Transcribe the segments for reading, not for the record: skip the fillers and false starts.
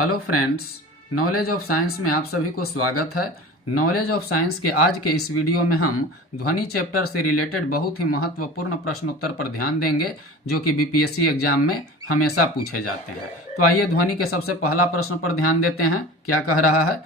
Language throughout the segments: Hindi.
Hello friends, knowledge of science में आप सभी को स्वागत है। नॉलेज ऑफ साइंस के आज के इस वीडियो में हम ध्वनि चैप्टर से रिलेटेड बहुत ही महत्वपूर्ण प्रश्नोत्तर पर ध्यान देंगे जो कि बीपीएससी एग्जाम में हमेशा पूछे जाते हैं। तो आइए ध्वनि के सबसे पहला प्रश्न पर ध्यान देते हैं। क्या कह रहा है?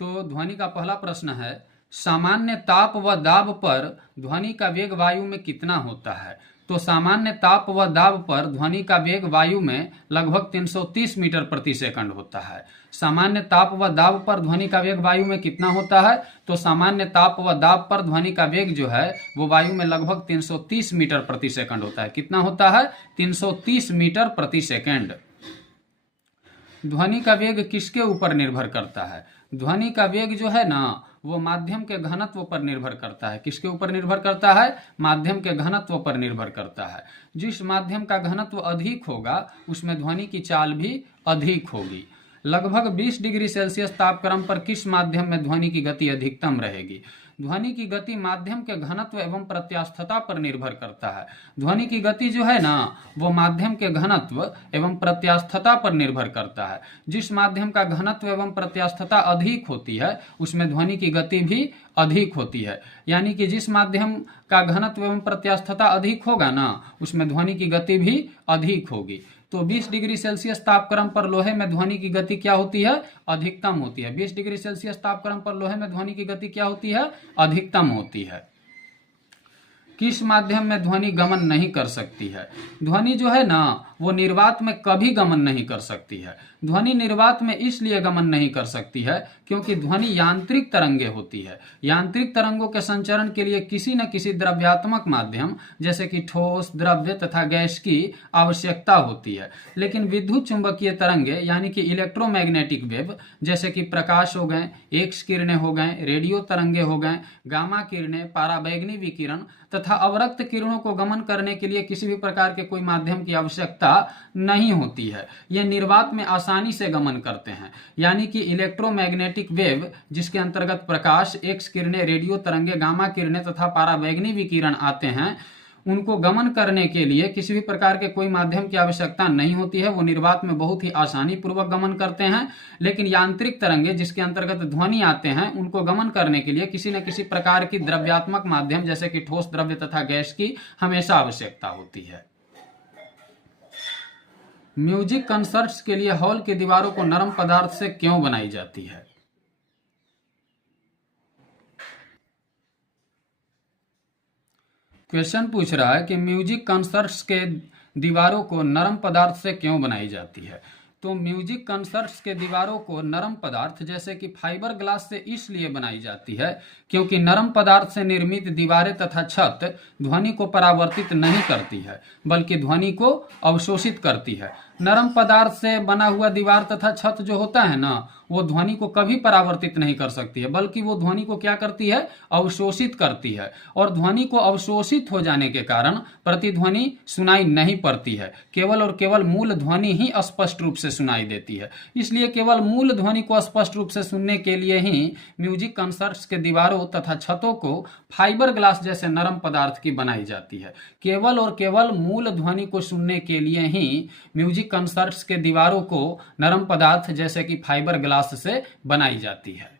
तो ध्वनि का पहला प्रश्न है, सामान्य ताप व दाब पर ध्वनि का वेग वायु में कितना होता है? तो सामान्य ताप व दाब पर ध्वनि का वेग वायु में लगभग 330 मीटर प्रति सेकंड होता है। सामान्य ताप व दाब पर ध्वनि का वेग वायु में कितना होता है? तो सामान्य ताप व दाब पर ध्वनि का वेग जो है वो वायु में लगभग 330 मीटर प्रति सेकंड होता है। कितना होता है? 330 मीटर प्रति सेकंड। ध्वनि का वेग किसके ऊपर निर्भर करता है? ध्वनि का वेग जो है ना वो माध्यम के घनत्व पर निर्भर करता है। किसके ऊपर निर्भर करता है? माध्यम के घनत्व पर निर्भर करता है। जिस माध्यम का घनत्व अधिक होगा उसमें ध्वनि की चाल भी अधिक होगी। लगभग 20 डिग्री सेल्सियस तापक्रम पर किस माध्यम में ध्वनि की गति अधिकतम रहेगी? ध्वनि की गति माध्यम के घनत्व एवं प्रत्यास्थता पर निर्भर करता है। ध्वनि की गति जो है ना वो माध्यम के घनत्व एवं प्रत्यास्थता पर निर्भर करता है। जिस माध्यम का घनत्व एवं प्रत्यास्थता अधिक होती है उसमें ध्वनि की गति भी अधिक होती है। यानी कि जिस माध्यम का घनत्व एवं प्रत्यास्थता अधिक होगा ना उसमें ध्वनि की गति भी अधिक होगी। तो 20 डिग्री सेल्सियस तापक्रम पर लोहे में ध्वनि की गति क्या होती है? अधिकतम होती है। 20 डिग्री सेल्सियस तापक्रम पर लोहे में ध्वनि की गति क्या होती है? अधिकतम होती है। किस माध्यम में ध्वनि गमन नहीं कर सकती है? ध्वनि जो है ना वो निर्वात में कभी गमन नहीं कर सकती है। ध्वनि निर्वात में इसलिए गमन नहीं कर सकती है क्योंकि ध्वनि यांत्रिक तरंगे होती है। यांत्रिक तरंगों के संचरण के लिए किसी न किसी द्रव्यात्मक माध्यम जैसे कि ठोस, द्रव्य तथा गैस की आवश्यकता होती है। लेकिन विद्युत चुंबकीय तरंगे यानी कि इलेक्ट्रोमैग्नेटिक वेव जैसे कि प्रकाश हो गए, एक्स किरणें हो गए, रेडियो तरंगे हो गए, गामा किरणें, पराबैंगनी विकिरण तथा अवरक्त किरणों को गमन करने के लिए किसी भी प्रकार के कोई माध्यम की आवश्यकता नहीं होती है। ये निर्वात में आसानी से गमन करते हैं। यानी कि इलेक्ट्रोमैग्नेटिक वेव जिसके अंतर्गत प्रकाश, एक्स किरणें, रेडियो तरंगे, गामा किरणें तथा पराबैंगनी विकिरण आते हैं, उनको गमन करने के लिए किसी भी प्रकार के कोई माध्यम की आवश्यकता नहीं होती है। वो निर्वात में बहुत ही आसानी पूर्वक गमन करते हैं। लेकिन यांत्रिक तरंगे जिसके अंतर्गत ध्वनि आते हैं उनको गमन करने के लिए किसी न किसी प्रकार की द्रव्यात्मक माध्यम जैसे कि ठोस, द्रव्य तथा गैस की हमेशा आवश्यकता होती है। म्यूजिक कंसर्ट्स के लिए हॉल की दीवारों को नरम पदार्थ से क्यों बनाई जाती है? क्वेश्चन पूछ रहा है कि म्यूजिक कंसर्ट्स के दीवारों को नरम पदार्थ से क्यों बनाई जाती है। तो म्यूजिक कंसर्ट्स के दीवारों को नरम पदार्थ जैसे कि फाइबर ग्लास से इसलिए बनाई जाती है क्योंकि नरम पदार्थ से निर्मित दीवारें तथा छत ध्वनि को परावर्तित नहीं करती है बल्कि ध्वनि को अवशोषित करती है। नरम पदार्थ से बना हुआ दीवार तथा छत जो होता है ना वो ध्वनि को कभी परावर्तित नहीं कर सकती है बल्कि वो ध्वनि को क्या करती है? अवशोषित करती है। और ध्वनि को अवशोषित हो जाने के कारण प्रतिध्वनि सुनाई नहीं पड़ती है। केवल और केवल मूल ध्वनि ही स्पष्ट रूप से सुनाई देती है। इसलिए केवल मूल ध्वनि को स्पष्ट रूप से सुनने के लिए ही म्यूजिक कंसर्ट्स के दीवारों तथा छतों को फाइबर ग्लास जैसे नरम पदार्थ की बनाई जाती है। केवल और केवल मूल ध्वनि को सुनने के लिए ही म्यूजिक कंसर्ट्स के दीवारों को नरम पदार्थ जैसे कि फाइबर ग्लास से बनाई जाती है।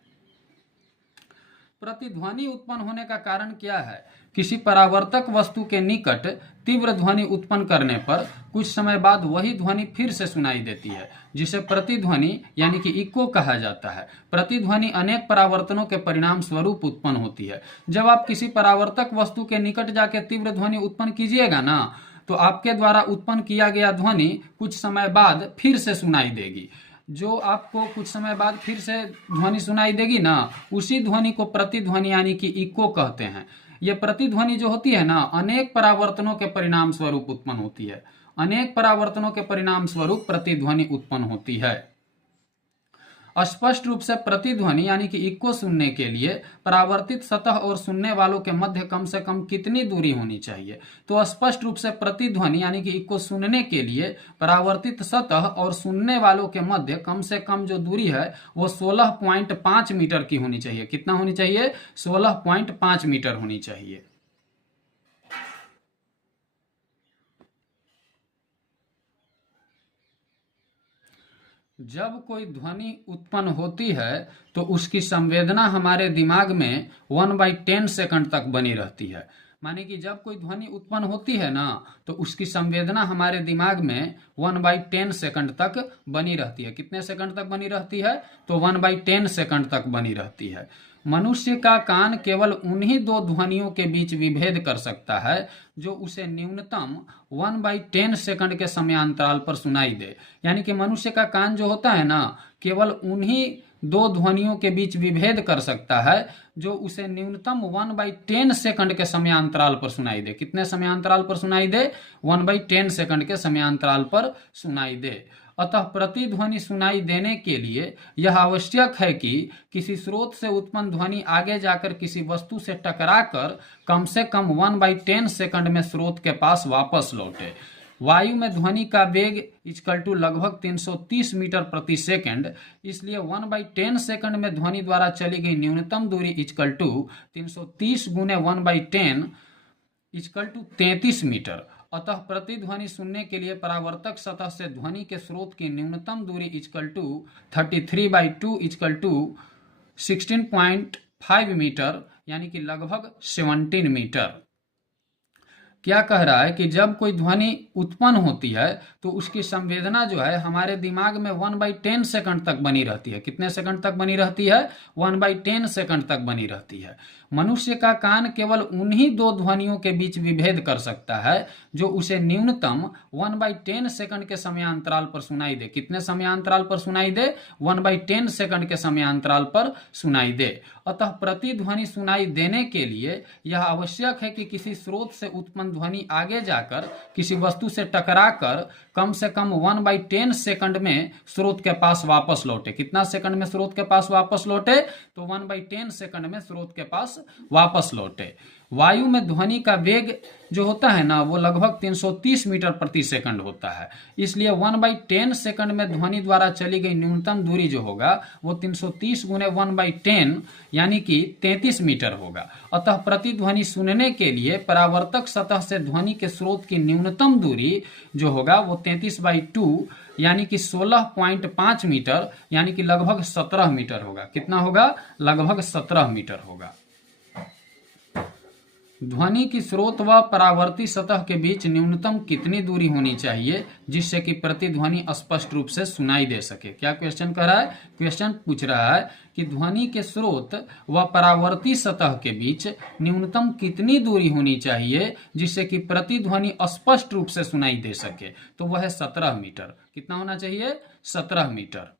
प्रतिध्वनि उत्पन्न होने का कारण क्या है? किसी परावर्तक वस्तु के निकट तीव्र ध्वनि उत्पन्न करने पर कुछ समय बाद वही ध्वनि फिर से सुनाई देती है जिसे प्रतिध्वनि यानी कि इको कहा जाता है। प्रतिध्वनि अनेक परावर्तनों के परिणाम स्वरूप उत्पन्न होती है। जब आप किसी परावर्तक वस्तु के निकट जाकर तीव्र ध्वनि उत्पन्न कीजिएगा ना तो आपके द्वारा उत्पन्न किया गया ध्वनि कुछ समय बाद फिर से सुनाई देगी। जो आपको कुछ समय बाद फिर से ध्वनि सुनाई देगी ना उसी ध्वनि को प्रतिध्वनि यानी कि इको कहते हैं। यह प्रतिध्वनि जो होती है ना अनेक परावर्तनों के परिणाम स्वरूप उत्पन्न होती है। अनेक परावर्तनों के परिणाम स्वरूप प्रतिध्वनि उत्पन्न होती है। स्पष्ट रूप से प्रतिध्वनि यानी कि इको सुनने के लिए परावर्तित सतह और सुनने वालों के मध्य कम से कम कितनी दूरी होनी चाहिए? तो स्पष्ट रूप से प्रतिध्वनि यानी कि इको सुनने के लिए परावर्तित सतह और सुनने वालों के मध्य कम से कम जो दूरी है वो 16.5 मीटर की होनी चाहिए। कितना होनी चाहिए? 16.5 मीटर होनी चाहिए। जब कोई ध्वनि उत्पन्न होती है तो उसकी संवेदना हमारे दिमाग में 1/10 सेकंड तक बनी रहती है। माने कि जब कोई ध्वनि उत्पन्न होती है ना तो उसकी संवेदना हमारे दिमाग में 1/10 सेकंड तक बनी रहती है। कितने सेकंड तक बनी रहती है? तो 1/10 सेकंड तक बनी रहती है। मनुष्य का कान केवल उन्हीं दो ध्वनियों के बीच विभेद कर सकता है जो उसे न्यूनतम 1/10 सेकंड के समयांतराल पर सुनाई दे। यानी कि मनुष्य का कान जो होता है ना केवल उन्हीं दो ध्वनियों के बीच विभेद कर सकता है जो उसे न्यूनतम 1/10 सेकंड के समयांतराल पर सुनाई दे। कितने समयांतराल पर सुनाई दे? 1/10 सेकंड के समयांतराल पर सुनाई दे। अतः प्रतिध्वनि सुनाई देने के लिए यह आवश्यक है कि किसी स्रोत से उत्पन्न ध्वनि आगे जाकर किसी वस्तु से टकराकर कम से कम 1/10 सेकंड में स्रोत के पास वापस लौटे। वायु में ध्वनि का वेग इक्वल टू लगभग 330 मीटर प्रति सेकंड, इसलिए 1/10 सेकंड में ध्वनि द्वारा चली गई न्यूनतम दूरी इक्वल टू 330 गुने 1/10 इक्वल टू 33 मीटर। अतः प्रतिध्वनि सुनने के लिए परावर्तक सतह से ध्वनि के स्रोत की न्यूनतम दूरी equal to 33/2 equal to 16.5 metre, यानी कि लगभग 17 मीटर। क्या कह रहा है कि जब कोई ध्वनि उत्पन्न होती है तो उसकी संवेदना जो है हमारे दिमाग में 1/10 सेकंड तक बनी रहती है। कितने सेकंड तक बनी रहती है? 1/10 सेकंड तक बनी रहती है। मनुष्य का कान केवल उन्हीं दो ध्वनियों के बीच विभेद कर सकता है जो उसे न्यूनतम 1/10 सेकंड के समयांतराल पर सुनाई दे। कितने समयांतराल पर सुनाई दे? 1/10 सेकंड के समयांतराल पर सुनाई दे। अतः प्रतिध्वनि सुनाई देने के लिए यह आवश्यक है कि किसी स्रोत से उत्पन्न ध्वनि आगे जाकर किसी वस्तु से टकराकर कम से कम 1/10 सेकंड में स्रोत के पास वापस लौटे। कितना सेकंड में स्रोत के पास वापस लौटे? तो 1/10 सेकंड में स्रोत के पास वापस लौटे। वायु में ध्वनि का वेग जो होता है ना वो लगभग 330 मीटर प्रति सेकंड होता है, इसलिए 1/10 सेकंड में ध्वनि द्वारा चली गई न्यूनतम दूरी जो होगा वो 330 गुने 1/10 यानी कि 33 मीटर होगा। अतः प्रतिध्वनि सुनने के लिए परावर्तक सतह से ध्वनि के स्रोत की न्यूनतम दूरी जो होगा वो 33/2 यानी कि 16.5 मीटर, यानी कि लगभग 17 मीटर होगा। कितना होगा? लगभग 17 मीटर होगा। ध्वनि की स्रोत व परावर्ती सतह के बीच न्यूनतम कितनी दूरी होनी चाहिए जिससे कि प्रतिध्वनि स्पष्ट रूप से सुनाई दे सके? क्या क्वेश्चन कर रहा है? क्वेश्चन पूछ रहा है कि ध्वनि के स्रोत व परावर्ती सतह के बीच न्यूनतम कितनी दूरी होनी चाहिए जिससे कि प्रतिध्वनि स्पष्ट रूप से सुनाई दे सके? तो वह है 17 मीटर। कितना होना चाहिए? 17 मीटर।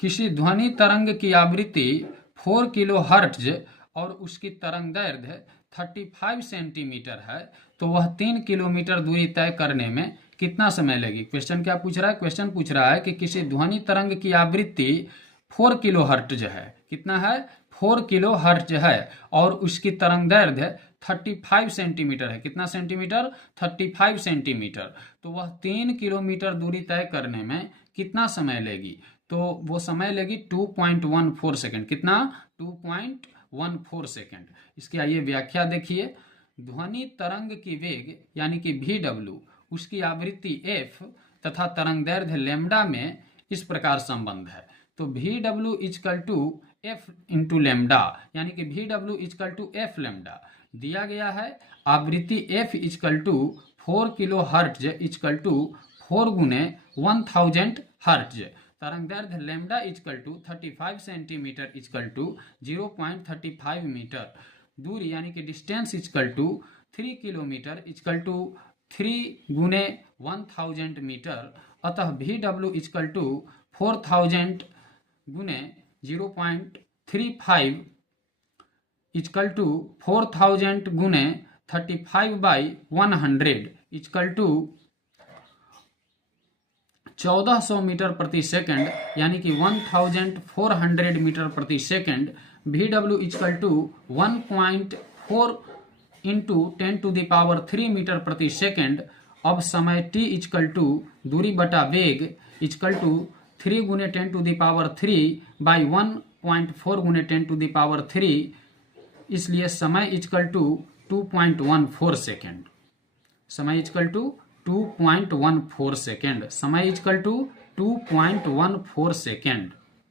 किसी ध्वनि तरंग की आवृत्ति 4 किलो हर्ट्ज और उसकी तरंग दैर्ध्य 35 सेंटीमीटर है तो वह 3 किलोमीटर दूरी तय करने में कितना समय लगेगी? क्वेश्चन क्या पूछ रहा है? क्वेश्चन पूछ रहा है कि किसी ध्वनि तरंग की आवृत्ति 4 किलो हर्ट्ज है। कितना है? 4 किलो हर्ट्ज है और उसकी तरंग दैर्ध्य 35 सेंटीमीटर है। कितना सेंटीमीटर? 35 सेंटीमीटर। तो वह 3 किलोमीटर दूरी तय करने में कितना समय लेगी? तो वो समय लेगी 2.14 सेकंड। कितना? 2.14 सेकंड। इसकी आइए व्याख्या देखिए। ध्वनि तरंग की वेग यानी कि VW, उसकी आवृत्ति f तथा तरंग दैर्ध्य लैम्डा में इस प्रकार संबंध है। तो VW equal to f into lambda, यानी कि VW equal to f lambda दिया गया है। आवृत्ति f equal to 4 kilo hertz equal to 4 गुने 1000 हर्ट्ज। तरंग दैर्ध्य lambda equal to 35 centimetre equal to 0.35 metre. दूरी यानी कि distance equal to 3 kilometre equal to 3 गुने 1000 मीटर। अतः VW इक्वल टू 4000 गुने 0.35 इक्वल टू 4000 गुने 35/100 इक्वल टू 1400 मीटर प्रति सेकंड, यानी कि 1400 मीटर प्रति second. VW equal to 1.4 into 10⁻³ metre प्रति सेकंड। अब समय t इक्वल टू दूरी बटा वेग इक्वल टू 3 गुने 10⁻³ बाई 1.4 गुने 10⁻³, इसलिए समय इक्वल टू 2.14 सेकेंड। समय इक्वल टू 2.14 सेकेंड। समय इक्वल टू 2.14 सेकेंड।